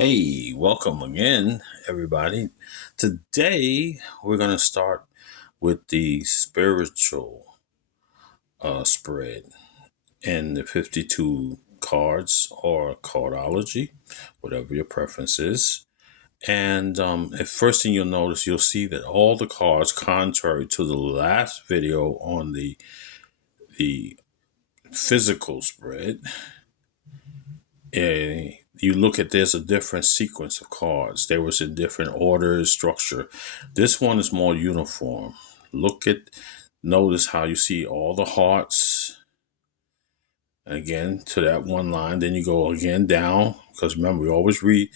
Hey, welcome again, everybody. Today, we're going to start with the spiritual spread and the 52 cards or cardology, whatever your preference is. And at first thing you'll notice, you'll see that all the cards, contrary to the last video on the physical spread, you look at there's a different sequence of cards. There was a different order structure. This one is more uniform. Notice how you see all the hearts again to that one line. Then you go again down, because remember, we always read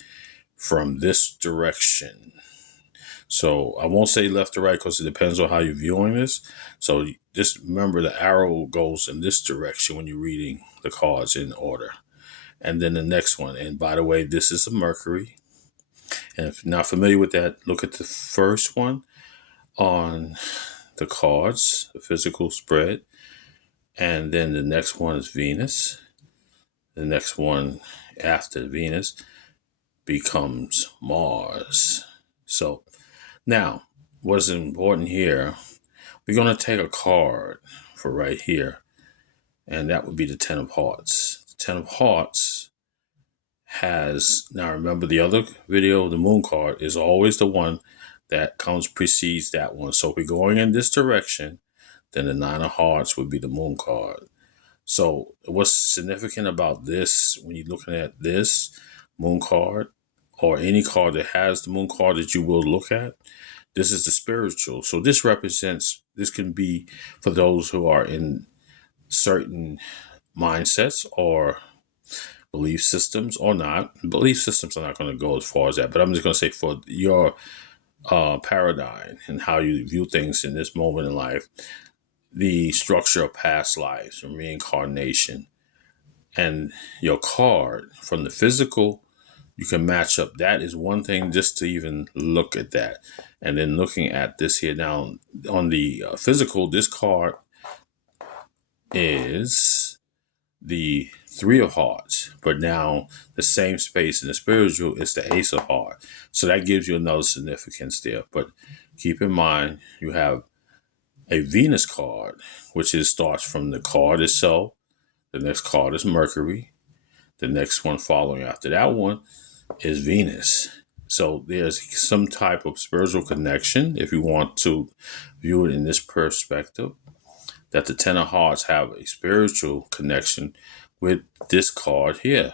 from this direction. So I won't say left to right because it depends on how you're viewing this. So just remember the arrow goes in this direction when you're reading the cards in order. And then the next one. And by the way, this is a Mercury. And if you're not familiar with that, look at the first one on the cards, the physical spread. And then the next one is Venus. The next one after Venus becomes Mars. So now, what's important here, we're going to take a card for right here. And that would be the Ten of Hearts. The Ten of Hearts now remember the other video, the moon card is always the one that precedes that one. So if we're going in this direction, then the Nine of Hearts would be the moon card. So what's significant about this, when you're looking at this moon card or any card that has the moon card that you will look at, this is the spiritual. So this can be for those who are in certain mindsets or belief systems or not. Belief systems are not going to go as far as that, but I'm just going to say for your paradigm and how you view things in this moment in life, the structure of past lives and reincarnation, and your card from the physical, you can match up. That is one thing just to even look at that. And then looking at this here now on the physical, this card is the Three of Hearts, but now the same space in the spiritual is the Ace of Hearts. So that gives you another significance there. But keep in mind, you have a Venus card, which starts from the card itself. The next card is Mercury. The next one following after that one is Venus. So there's some type of spiritual connection, if you want to view it in this perspective, that the Ten of Hearts have a spiritual connection with this card here,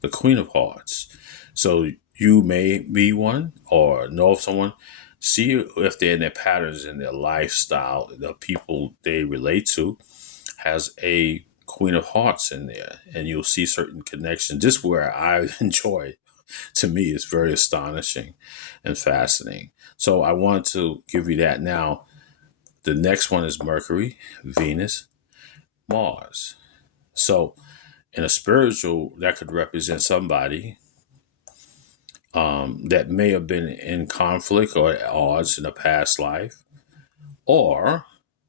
the Queen of Hearts. So you may be one or know of someone, see if they're in their patterns in their lifestyle, the people they relate to has a Queen of Hearts in there, and you'll see certain connections. This is where I enjoy. To me, it's very astonishing and fascinating. So I want to give you that now. The next one is Mercury, Venus, Mars. So in a spiritual, that could represent somebody that may have been in conflict or at odds in a past life. Or,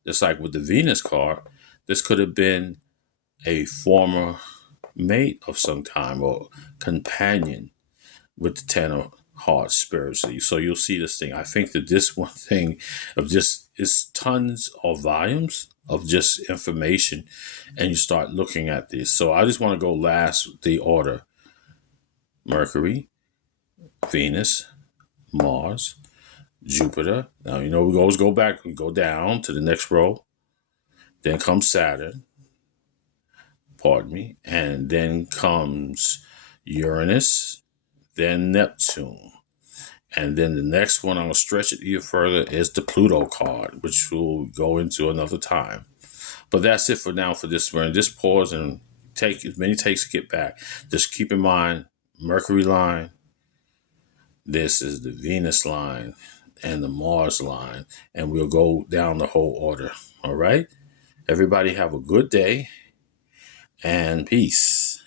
just like with the Venus card, this could have been a former mate of some time or companion with the Ten of Hearts spiritually. So you'll see this thing. I think that this one thing of just is tons of volumes of just information, and you start looking at this. So I just want to go last the order: Mercury, Venus, Mars, Jupiter. Now we always go back. We go down to the next row. Then comes Saturn. Pardon me, and then comes Uranus, then Neptune. And then the next one, I'm going to stretch it even further, is the Pluto card, which we'll go into another time. But that's it for now for this one. Just pause and take as many takes to get back. Just keep in mind, Mercury line, this is the Venus line, and the Mars line. And we'll go down the whole order. All right? Everybody have a good day and peace.